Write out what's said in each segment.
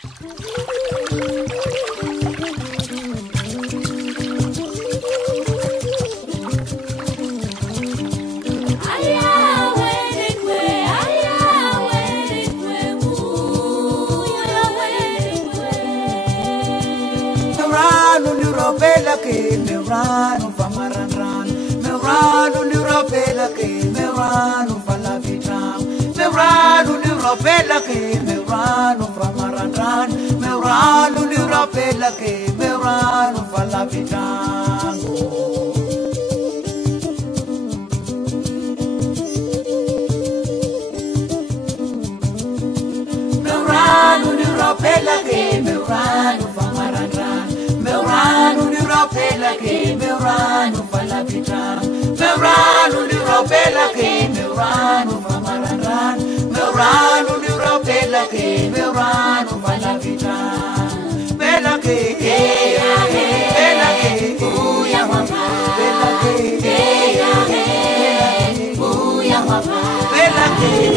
Meurano fa maranran, Meurano l'Europela che Meurano fa la vita, Meurano l'Europela che Meurano fa maranran, Meurano l'Europela che Meurano fa la vita. Meurano l'Europela che Meurano fa maranran, Meurano l'Europela che Meurano fa la vita, Meurano l'Europela che Meurano fa maranran, Meurano l'Europela che Meurano fa la vita, bella che bella che uya mamma, bella che uya mamma, bella che uya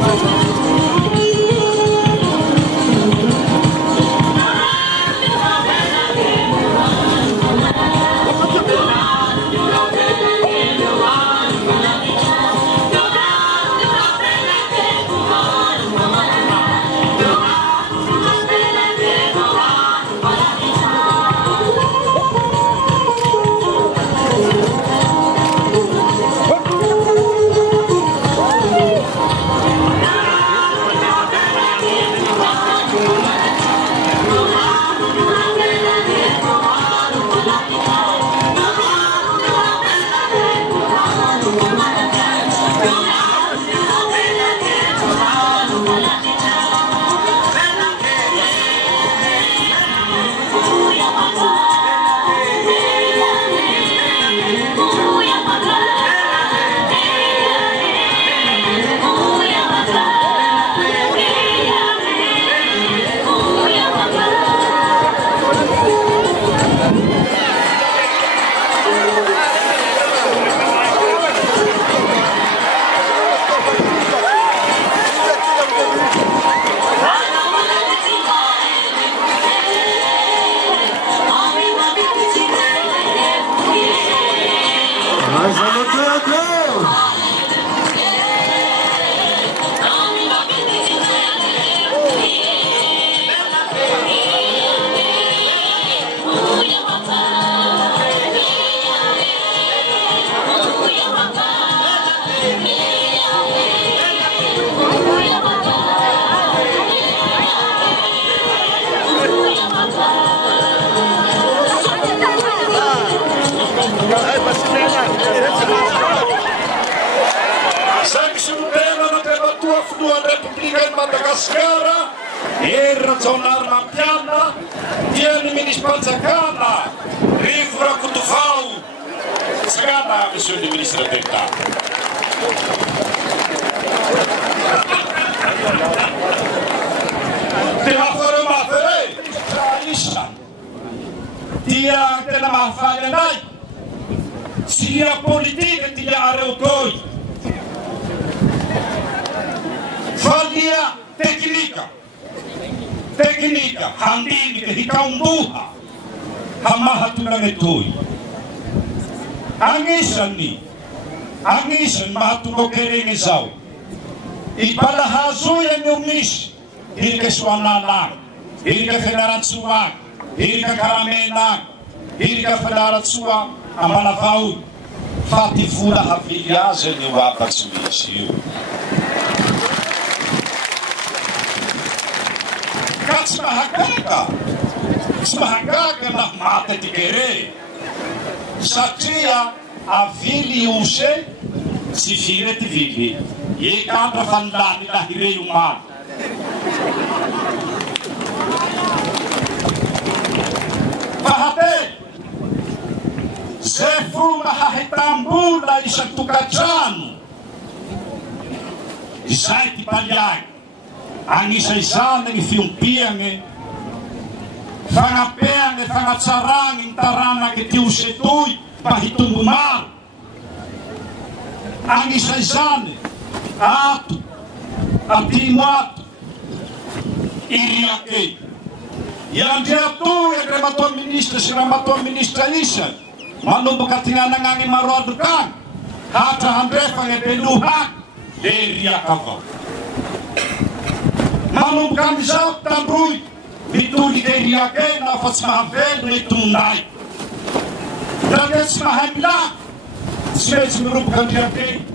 mamma. Madagascar, Zonar Mampiana, Diane Minispanzacana, Rivra Kutufau, Sagana, Monsieur le ministre d'État. Dia fora mafere, Isha. Dia tena mafale nai. Sia politica dia areutoi. Faldia teknika, handini ke hikaumbuha, hamaha tunangetui. Angisan mahatulokerenge zau. Ipalahazu yang numis, hirke swananang, hirke fedarat suwag, hirke karamenang, hirke fedarat suwag, amalafau, fatifula hafiliaze ni wapak sumisiu. Smahagaga na mata de querer. Satria a vili use si fire de vili. E cada vandani da hirei umano. Pahate Zefu mahahetambula isa tukachanu. Isai ti pagliai. Ang isa-isa ng Ethiopian fangapean e fangatsarang intarana ke tiusetui pahitumumar. Ang isa-isa atu, atimuatu, iriake. Yang tu yang rematon minister si rematon minister Isan. Manumbuka tinanangangi maruadukan. Hata handrefa ngepeluhan dari akava. Manumbuka misal tambrui. Bituri dari ake nafas mahavel ditundai. Dan semahamilah. Semua merupakan diake.